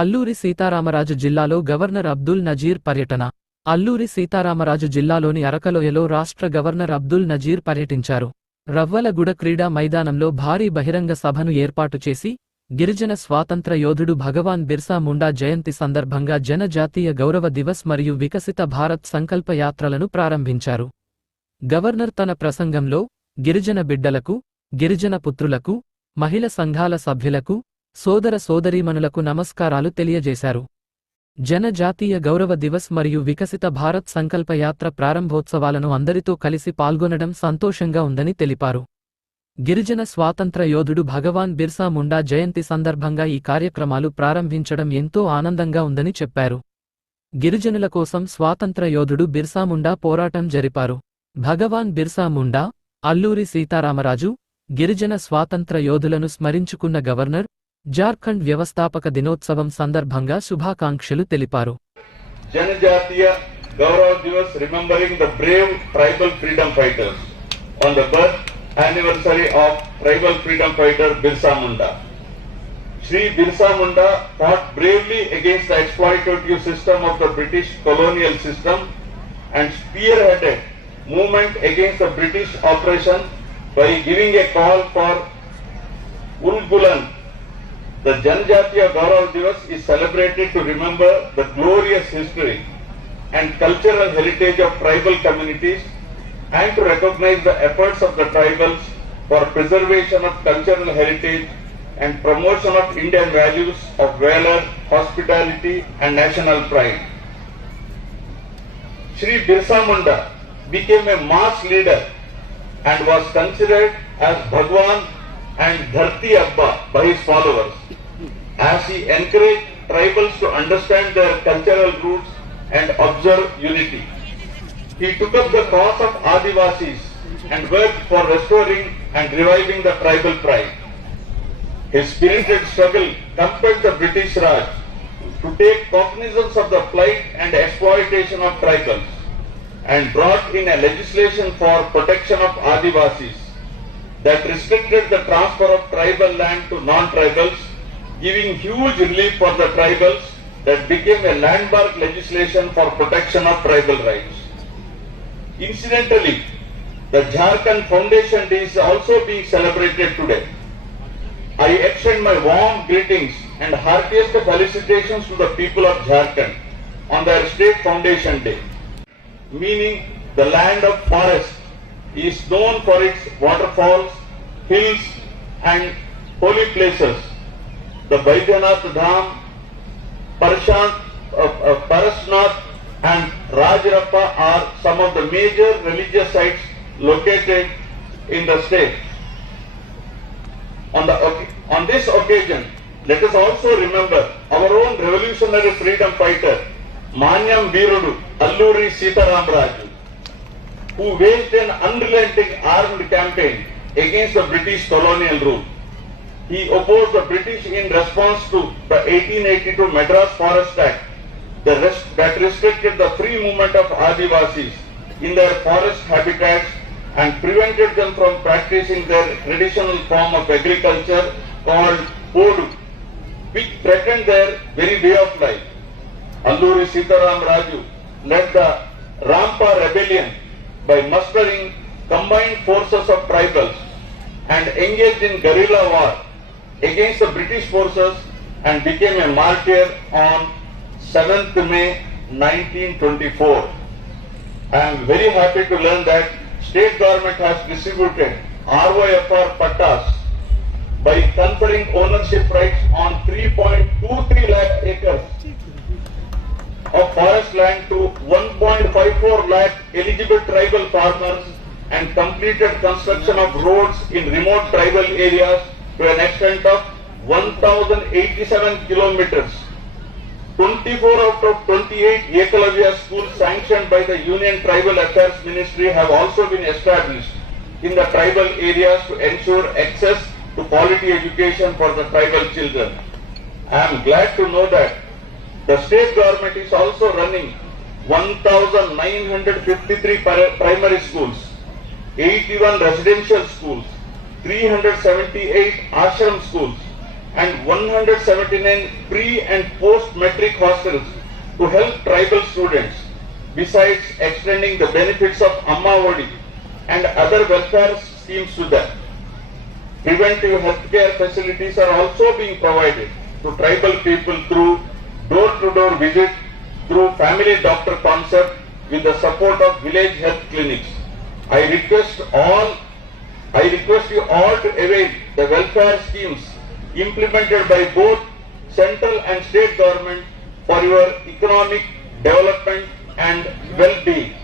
అల్లూరి సీతారామరాజు జిల్లాలో గవర్నర్ అబ్దుల్ నజీర్ పర్యటన. అల్లూరి సీతారామరాజు జిల్లాలోని అరకలోయలో రాష్ట్ర గవర్నర్ అబ్దుల్ నజీర్ పర్యటించారు. రవ్వలగూడ క్రీడా మైదానంలో భారీ బహిరంగ సభను ఏర్పాటు చేసి గిరిజన స్వాతంత్ర యోధుడు భగవాన్ బిర్సా ముండా జయంతి సందర్భంగా జనజాతీయ గౌరవ దివస్ మరియు వికసిత భారత్ సంకల్ప యాత్రలను ప్రారంభించారు. గవర్నర్ తన ప్రసంగంలో గిరిజన బిడ్డలకు, గిరిజన పుత్రులకు, మహిళ సంఘాల సభ్యులకు, సోదర సోదరీమణులకు నమస్కారాలు తెలియజేశారు. జనజాతీయ గౌరవ దివస్ మరియు వికసిత భారత్ సంకల్ప యాత్ర ప్రారంభోత్సవాలను అందరితో కలిసి పాల్గొనడం సంతోషంగా ఉందని తెలిపారు. గిరిజన స్వాతంత్ర యోధుడు భగవాన్ బిర్సా ముండా జయంతి సందర్భంగా ఈ కార్యక్రమాలు ప్రారంభించడం ఎంతో ఆనందంగా ఉందని చెప్పారు. గిరిజనుల కోసం స్వాతంత్ర యోధుడు బిర్సా ముండా పోరాటం జరిపారు. భగవాన్ బిర్సా ముండా, అల్లూరి సీతారామరాజు, గిరిజన స్వాతంత్ర యోధులను స్మరించుకున్న గవర్నర్ జార్ఖండ్ వ్యవస్థాపక దినోత్సవం సందర్భంగా శుభాకాంక్షలు తెలిపారు. Janjatiya Gaurav Divas remembering the brave tribal freedom fighters on the birth anniversary of tribal freedom fighter Birsa Munda. Shri Birsa Munda fought bravely against the exploitative system of the British colonial system and spearheaded movement against the British oppression by giving a call for Ulgulan. The Janjatiya Gaurav Divas is celebrated to remember the glorious history and cultural heritage of tribal communities and to recognize the efforts of the tribals for preservation of cultural heritage and promotion of Indian values of valor, hospitality and national pride. Shri Birsa Munda became a mass leader and was considered as Bhagwan and Dharti Abba by his followers, as he encouraged tribals to understand their cultural roots and observe unity. He took up the cause of Adivasis and worked for restoring and reviving the tribal pride. His spirited struggle compelled the British Raj to take cognizance of the plight and exploitation of tribals and brought in a legislation for protection of Adivasis that restricted the transfer of tribal land to non-tribals, giving huge relief for the tribals that became a landmark legislation for protection of tribal rights. Incidentally, the Jharkhand Foundation Day is also being celebrated today. I extend my warm greetings and heartiest felicitations to the people of Jharkhand on their State Foundation Day, meaning the land of forest is known for its waterfalls, hills and holy places. The Baidyanath Dham, Parashnath and Rajarappa are some of the major religious sites located in the state. On this occasion, let us also remember our own revolutionary freedom fighter, Manyam Veerudu Alluri Sitaramaraju, who waged an unrelenting armed campaign against the British colonial rule. He opposed the British in response to the 1882 Madras Forest Act that restricted the free movement of Adivasis in their forest habitats and prevented them from practicing their traditional form of agriculture called Podu, which threatened their very way of life. Alluri Sitaram led the Rampa rebellion by mustering combined forces of tribals and engaged in guerrilla war against the British forces and became a martyr on 7th May 1924. I am very happy to learn that state government has distributed ROFR pattas by conferring ownership rights on 3.23 lakh acres of forest land to 1.54 lakh eligible tribal farmers and completed construction of roads in remote tribal areas to an extent of 1087 kilometers. 24 out of 28 Ekalavya schools sanctioned by the Union Tribal Affairs Ministry have also been established in the tribal areas to ensure access to quality education for the tribal children. I am glad to know that the state government is also running 1953 primary schools, 81 residential schools, 378 ashram schools, and 179 pre and post matric hostels to help tribal students, besides extending the benefits of Amma Odi and other welfare schemes to them. Preventive healthcare facilities are also being provided to tribal people through door-to-door visit, through family doctor concept with the support of village health clinics. I request you all to avail the welfare schemes implemented by both central and state government for your economic development and well-being.